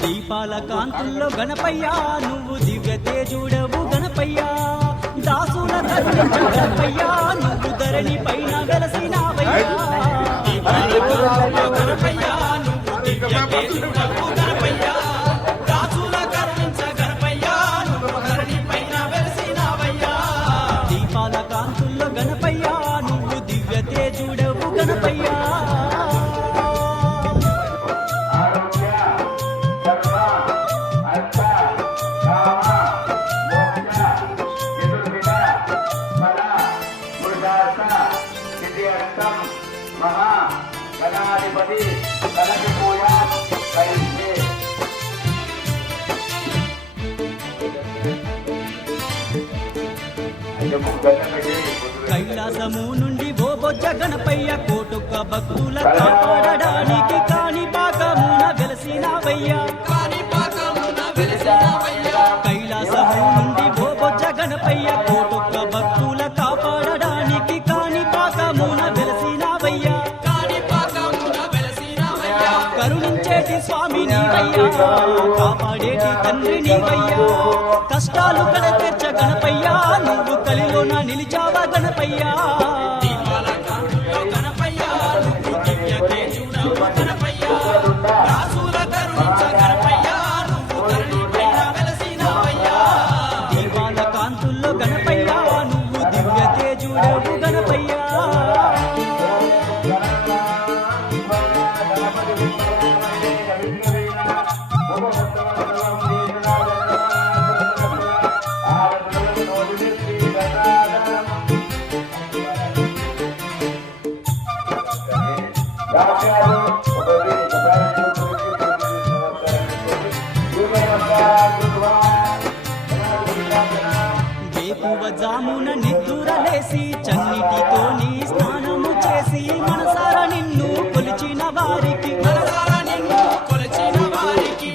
దీపాల కాంతుల్లో గణపయ్యా నువ్వు దివ్య తేజుడవు గణపయ్యా దాసుల ధరించ గణపయ్యా నువ్వు ధరణి పైన వెలసినావయ్యా గణపయ్యా నువ్వు దివ్య తేజుడవు గణపయ్యా దాసుల కరుణించ గణపయ్యా నువ్వు ధరణి పైన వెలసినావయ్యా దీపాల కాంతుల్లో గణపయ్యా నువ్వు దివ్య తేజుడవు గణపయ్యా మహా గణాధిపతి గణపతి పూజ కైతే కైలాసము నుండి ఓ బొజ్జ గణపయ్య కోటుక భక్తుల కాపాడడానికి కాణిపాకమున వెలసినావయ్యా కైలాసము నుండి ఓ బొజ్జ గణపయ్య కోటుక భక్తుల కాపాడడానికి కాణిపాకమున వెలసినావయ్యా కరుణించేటి స్వామి నీవయ్యా కాపాడేటి తండ్రి నీవయ్యా కష్టాలు కడతీర్చ గణపయ్యా నువ్వు కలిలోన నిలిచావా గణపయ్యా దీపాల కాంతుల్లో గణపయ్యా నువ్వు దివ్య తేజుడవు గణపయ్యా జామున నిద్దురలేసి చన్నిటితోని స్నానము చేసి మనసారా నిన్ను కొలిచిన వారికి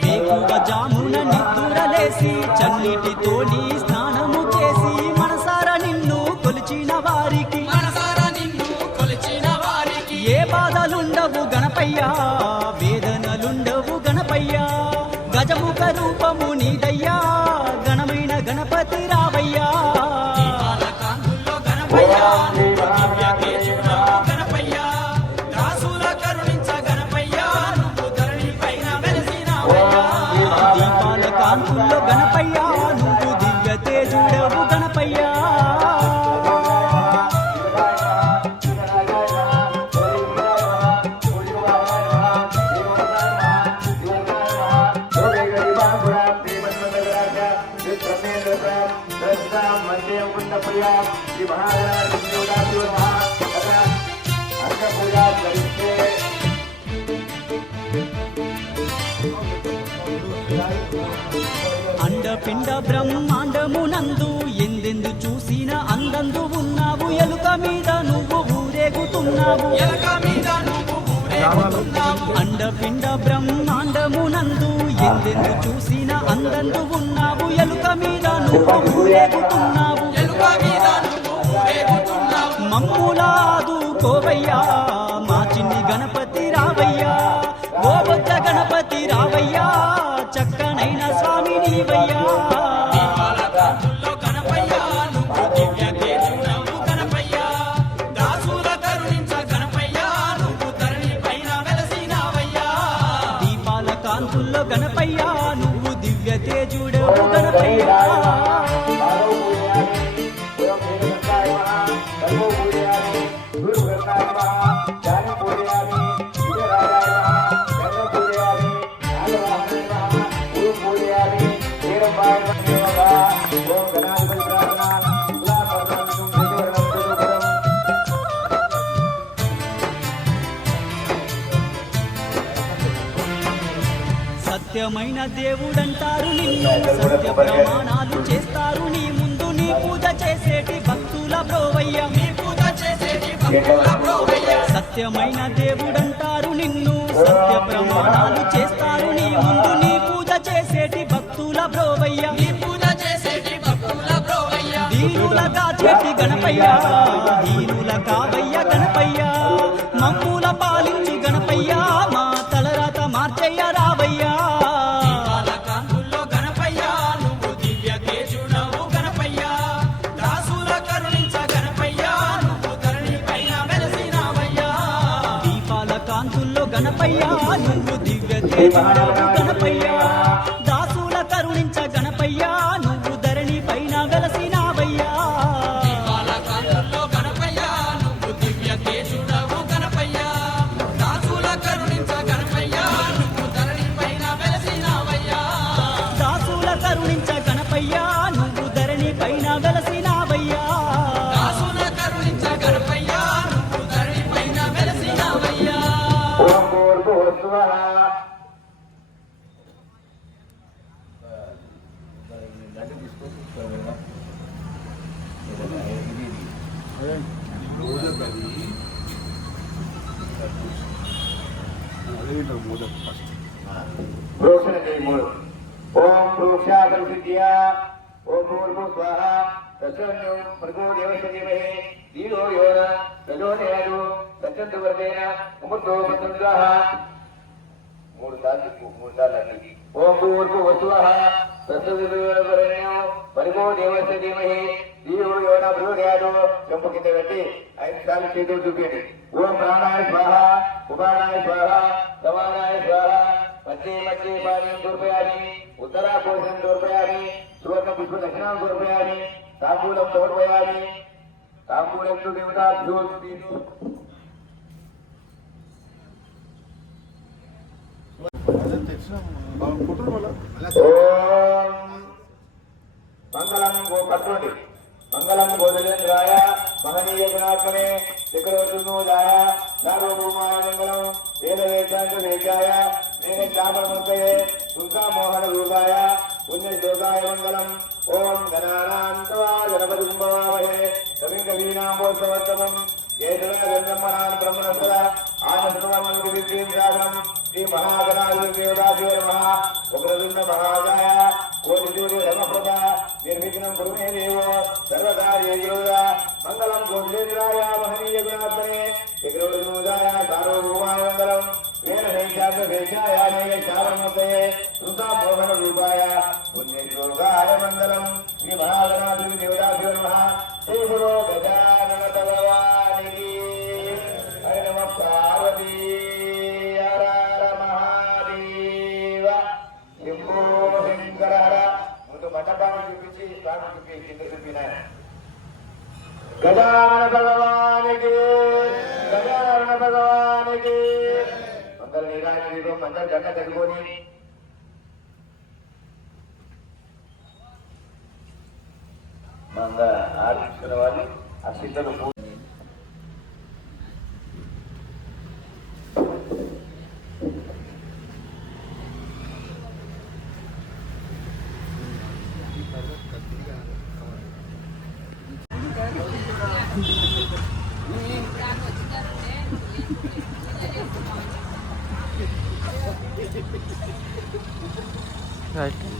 వేకువ జామున నిద్దురలేసి చన్నిటితోని స్నానము చేసి మనసారా నిన్ను కొలిచిన వారికి ఏ బాధలుండవు గణపయ్యా వేదనలుండవు గణపయ్యా గజముఖ రూపము నీదయ్యా గణమైన గణపతి రావయ్యా దీపాల కాంతుల్లో గణపయ్యా నువ్వు దివ్య తేజుడవు గణపయ్యా అండపిండ బ్రహ్మాండమునందు ఎందెందు చూసిన అందందు ఉన్నావు ఎలుక మీద నువ్వు ఊరేగుతున్నావు అండపిండ బ్రహ్మాండమునందు ఎందెందు చూసిన అందందు ఉన్నావు ఎలుక మీద నువ్వు ఊరేగుతున్నావు మమ్ములాదు కోవయ్యా మా చిన్ని గణపతి రావయ్యా ఓ బొజ్జ గణపతి రావయ్యా చక్కనైన స్వామి నీవయ్యా దీపాల కాంతుల్లో గణపయ్యా నువ్వు దివ్య తేజుడవు గణపయ్యా సత్యమైన దేవుడంటారు నిన్ను సత్య ప్రమాణాలు చేస్తారు నీ ముందు నీ పూజ చేసేటి భక్తుల బ్రోవయ్య సత్యమైన దేవుడంటారు నిన్ను సత్య ప్రమాణాలు చేస్తారు నీ ముందు నీ పూజ చేసేటి భక్తుల బ్రోవయ్య దీనులగా చెట్టి గణపయ్య దీనుల కావయ్య గణపయ్య మమ్ముల పాలించు గణపయ్య మా తలరాత మార్చయ్య రావయ్యా గణపయ్య నువ్వు దివ్య తేజుడవు గణపయ్య దాసుల కరుణించ గణపయ్య నువ్వు ధరణి పైన వెలసినావయ్యా దాసుల కరుణించ గణపయ్య నువ్వు ధరణి పైన వెలసినావయ్యా ఓం భూర్భువస్సువః ప్రోక్షణ చేయమూడు ఓం ప్రోక్షాకర సిద్ధ్యా ఓం భూర్భువస్సువః తస్సన్ను భర్గో దేవస్య ధీమహి ధియో యో న ప్రచోదయాత్ సత్యంతు వర్ధేన అమృతో మత్స్వాహ మూడు సార్లు అండి ఓం భూర్భువస్సువః తస్సవితుర్వరేణ్యో భర్గో దేవస్య ధీమహి ధియో యో న ప్రచోదయాత్ చెంపు కింద పెట్టి 5 సార్లు చేతులు చూపించండి ఓం ప్రాణాయ స్వాహ ఉపానాయ స్వాహ సమానాయ స్వాహ మధ్య మధ్య పానీయం దూర్పయామి ఉత్తరా పోషణం దూర్పయామి సువర్ణ పుష్ప దక్షిణాం దూర్పయామి తాంబూలం దూర్పయామి తాంబూలం దేవతాభ్యో ఓం మంగళం పట్టుకోండి మంగళం గోదలేంద్రాయ మహనీయ గుణాత్మనే చక్రవర్తునోదాయ సార్వభౌమాయ మంగళం వేదవేదాంత వేద్యాయ నేన చామరముఖయే తుల్కామోహన రూపాయ పుణ్యశ్లోకాయ మంగళం ఓం గణానాంతవా గణపతి కుంభవామహే కవిం కవీనాంబోత్సవోత్తమం జయజనగంధమ్మనాన్ బ్రహ్మణస్వర ఆనందమన్మృతిం సాధనం శ్రీ మహాగణాధిపతి దేవతాభ్యో నమః ఉగ్రదుండ మహాకాయ కోటిసూర్య రమప్రభ నిర్విఘ్నం కురు మే దేవో సర్వకార్యేయోగా మంగళం కోటిలేంద్రాయ మహనీయ గుణాత్మనే చక్రవర్తినోదాయ సార్వభౌమాయ మంగళం వేద వేషాయ నేయ చారమూర్తయే సుతామోహన రూపాయ పుణ్యశ్లోకాయ మంగళం శ్రీ మహాగణాధిపతి దేవతాభ్యో నమః శ్రీ గురో గజానన భగవానికి హరి నమ పార్వతీ హర హర మహాదేవ శంభో శంకర హర ముందు మండపాన్ని చూపించి స్వామి చూపి కింద చూపిన గజానన భగవానికి గజానన భగవానికి మంగళ నీరాజ దీపం అందరు దండ కట్టుకొని మంగళ ఆర్పించుకున్న వాళ్ళు అక్షింతలు Right.